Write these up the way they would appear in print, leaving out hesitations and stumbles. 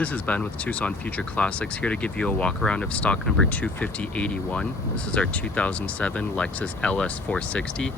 This is Ben with Tucson Future Classics, here to give you a walk around of stock number 25081. This is our 2007 Lexus LS460.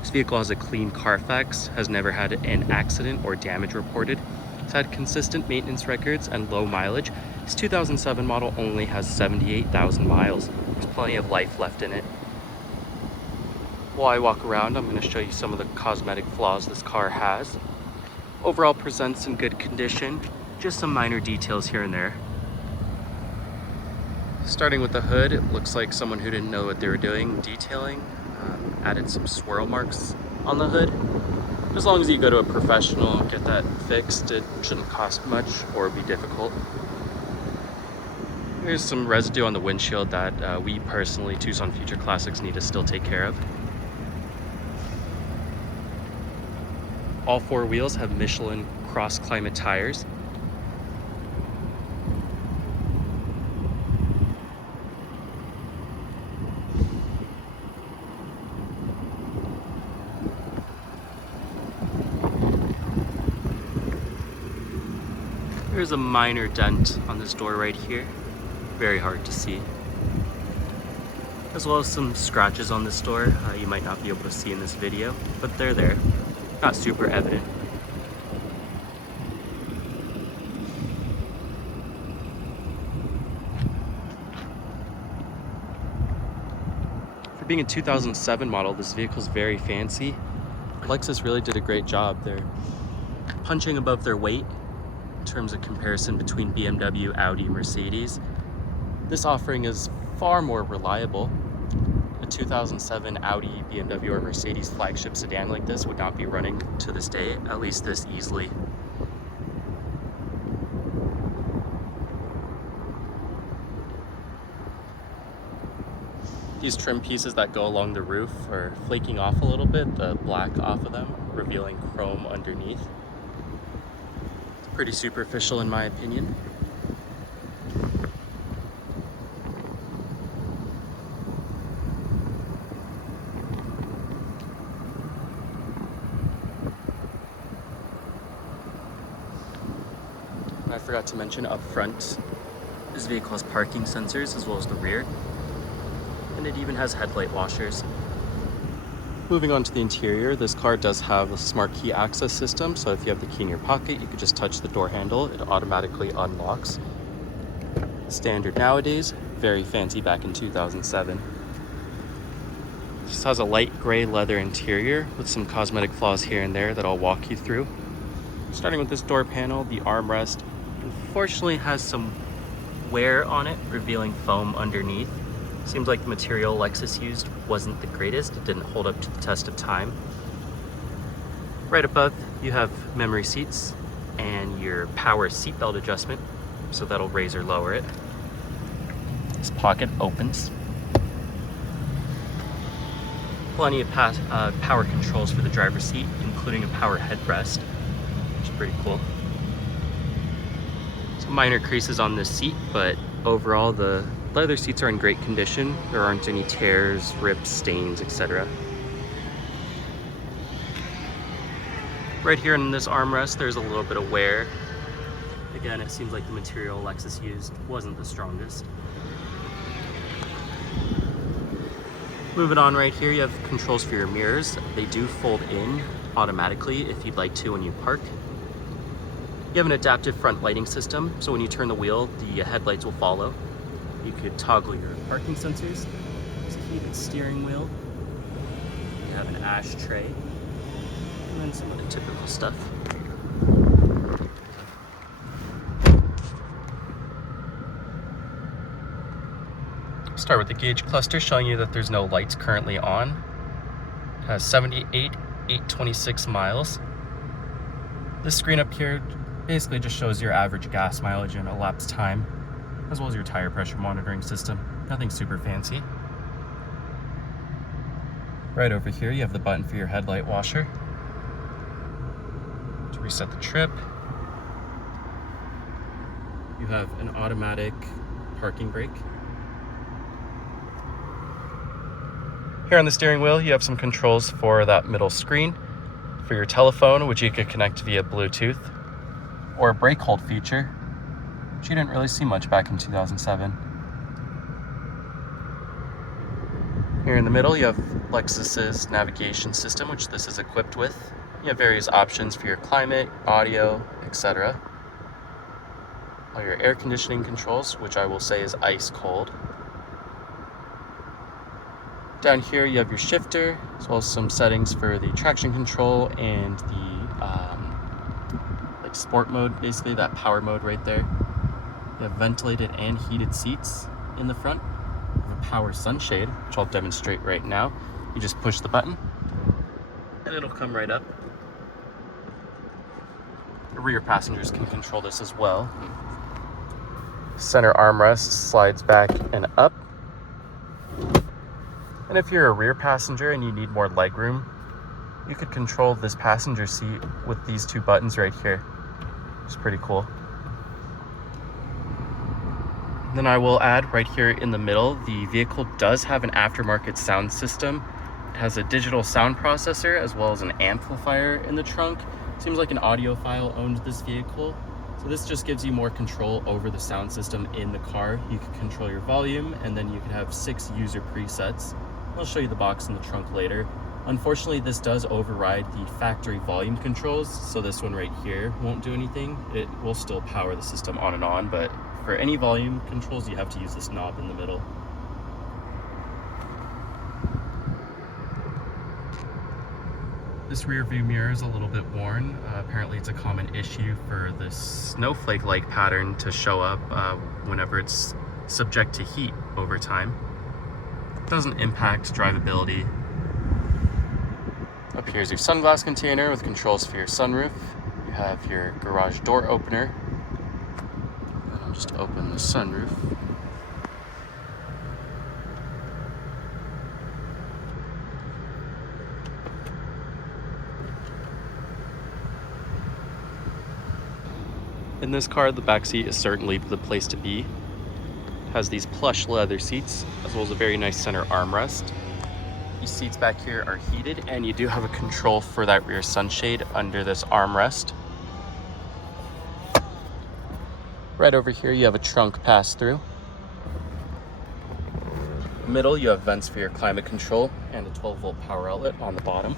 This vehicle has a clean Carfax, has never had an accident or damage reported. It's had consistent maintenance records and low mileage. This 2007 model only has 78,000 miles. There's plenty of life left in it. While I walk around, I'm going to show you some of the cosmetic flaws this car has. Overall presents in good condition. Just some minor details here and there. Starting with the hood, it looks like someone who didn't know what they were doing detailing added some swirl marks on the hood. As long as you go to a professional and get that fixed, it shouldn't cost much or be difficult. There's some residue on the windshield that we personally, Tucson Future Classics, need to still take care of. All four wheels have Michelin Cross Climate tires. There's a minor dent on this door right here, very hard to see. As well as some scratches on this door you might not be able to see in this video, but they're there, not super evident. For being a 2007 model, this vehicle is very fancy. Lexus really did a great job. They're punching above their weight in terms of comparison between BMW, Audi, Mercedes. This offering is far more reliable. A 2007 Audi, BMW, or Mercedes flagship sedan like this would not be running to this day, at least this easily. These trim pieces that go along the roof are flaking off a little bit, the black off of them, revealing chrome underneath. Pretty superficial in my opinion. I forgot to mention up front, this vehicle has parking sensors as well as the rear, and it even has headlight washers. Moving on to the interior, this car does have a smart key access system, so if you have the key in your pocket, you could just touch the door handle, it automatically unlocks. Standard nowadays, very fancy back in 2007. This has a light gray leather interior with some cosmetic flaws here and there that I'll walk you through. Starting with this door panel, the armrest unfortunately has some wear on it, revealing foam underneath. Seems like the material Lexus used wasn't the greatest. It didn't hold up to the test of time. Right above, you have memory seats and your power seatbelt adjustment, so that'll raise or lower it. This pocket opens. Plenty of power controls for the driver's seat, including a power headrest, which is pretty cool. Some minor creases on this seat, but overall the leather seats are in great condition. There aren't any tears, rips, stains, etc. Right here in this armrest, there's a little bit of wear. Again, it seems like the material Lexus used wasn't the strongest. Moving on, right here you have controls for your mirrors. They do fold in automatically if you'd like to when you park. You have an adaptive front lighting system, so when you turn the wheel, the headlights will follow. You could toggle your parking sensors. There's a heated steering wheel. You have an ashtray, and then some of the typical stuff. Start with the gauge cluster, showing you that there's no lights currently on. It has 78,826 miles. This screen up here basically just shows your average gas mileage and elapsed time, as well as your tire pressure monitoring system. Nothing super fancy. Right over here you have the button for your headlight washer to reset the trip. You have an automatic parking brake. Here on the steering wheel you have some controls for that middle screen, for your telephone, which you could connect via Bluetooth, or a brake hold feature. which you didn't really see much back in 2007. Here in the middle, you have Lexus's navigation system, which this is equipped with. You have various options for your climate, audio, etc. All your air conditioning controls, which I will say is ice cold. Down here, you have your shifter, as well as some settings for the traction control and the like sport mode, basically that power mode right there. You have ventilated and heated seats in the front. You have a power sunshade, which I'll demonstrate right now. You just push the button and it'll come right up. The rear passengers can control this as well. Center armrest slides back and up. And if you're a rear passenger and you need more legroom, you could control this passenger seat with these two buttons right here, which is pretty cool. Then I will add right here in the middle, the vehicle does have an aftermarket sound system. It has a digital sound processor as well as an amplifier in the trunk. Seems like an audiophile owned this vehicle. So this just gives you more control over the sound system in the car. You can control your volume, and then you can have 6 user presets. I'll show you the box in the trunk later. Unfortunately, this does override the factory volume controls, so this one right here won't do anything. It will still power the system on and on, but for any volume controls, you have to use this knob in the middle. This rear view mirror is a little bit worn. Apparently it's a common issue for this snowflake-like pattern to show up whenever it's subject to heat over time. It doesn't impact drivability. Up here is your sunglass container with controls for your sunroof. You have your garage door opener. I'll just open the sunroof. In this car, the back seat is certainly the place to be. It has these plush leather seats, as well as a very nice center armrest. These seats back here are heated, and you do have a control for that rear sunshade under this armrest. Right over here, you have a trunk pass-through. Middle, you have vents for your climate control and a 12-volt power outlet on the bottom.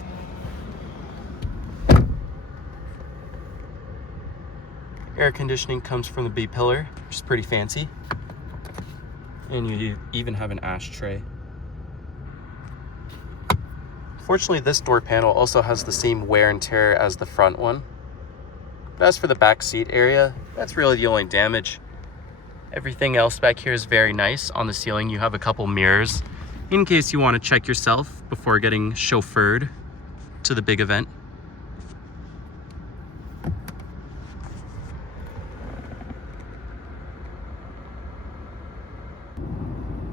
Air conditioning comes from the B-pillar, which is pretty fancy. And you even have an ashtray. Fortunately, this door panel also has the same wear and tear as the front one. But as for the back seat area, that's really the only damage. Everything else back here is very nice. On the ceiling, you have a couple mirrors in case you want to check yourself before getting chauffeured to the big event.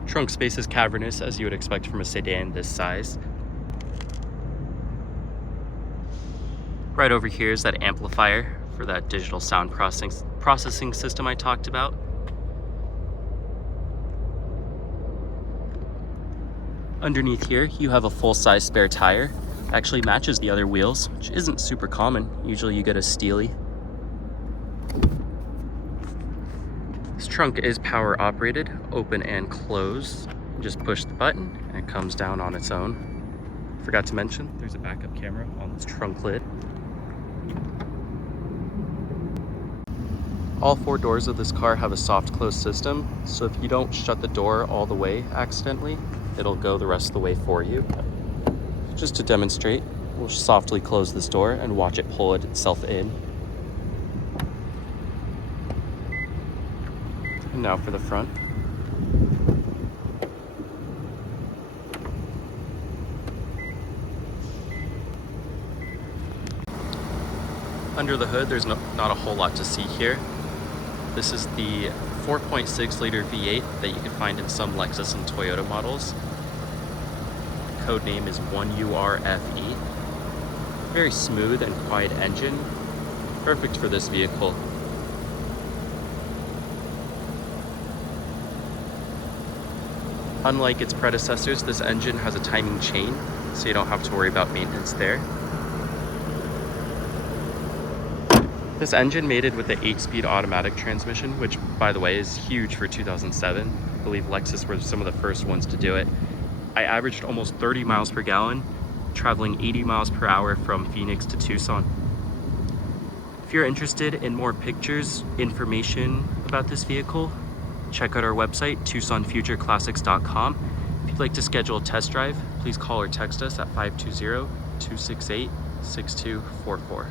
Trunk space is cavernous, as you would expect from a sedan this size. Right over here is that amplifier for that digital sound processing system I talked about. Underneath here, you have a full-size spare tire. It actually matches the other wheels, which isn't super common. Usually you get a Steely. This trunk is power operated, open and close. You just push the button and it comes down on its own. Forgot to mention, there's a backup camera on this trunk lid. All 4 doors of this car have a soft close system, so if you don't shut the door all the way accidentally, it'll go the rest of the way for you. Just to demonstrate, we'll softly close this door and watch it pull itself in. And now for the front. Under the hood, there's not a whole lot to see here. This is the 4.6 liter V8 that you can find in some Lexus and Toyota models. The code name is 1URFE. Very smooth and quiet engine, perfect for this vehicle. Unlike its predecessors, this engine has a timing chain, so you don't have to worry about maintenance there. This engine mated with the 8-speed automatic transmission, which by the way is huge for 2007. I believe Lexus were some of the first ones to do it. I averaged almost 30 miles per gallon, traveling 80 miles per hour from Phoenix to Tucson. If you're interested in more pictures, information about this vehicle, check out our website, TucsonFutureClassics.com. If you'd like to schedule a test drive, please call or text us at 520-268-6244.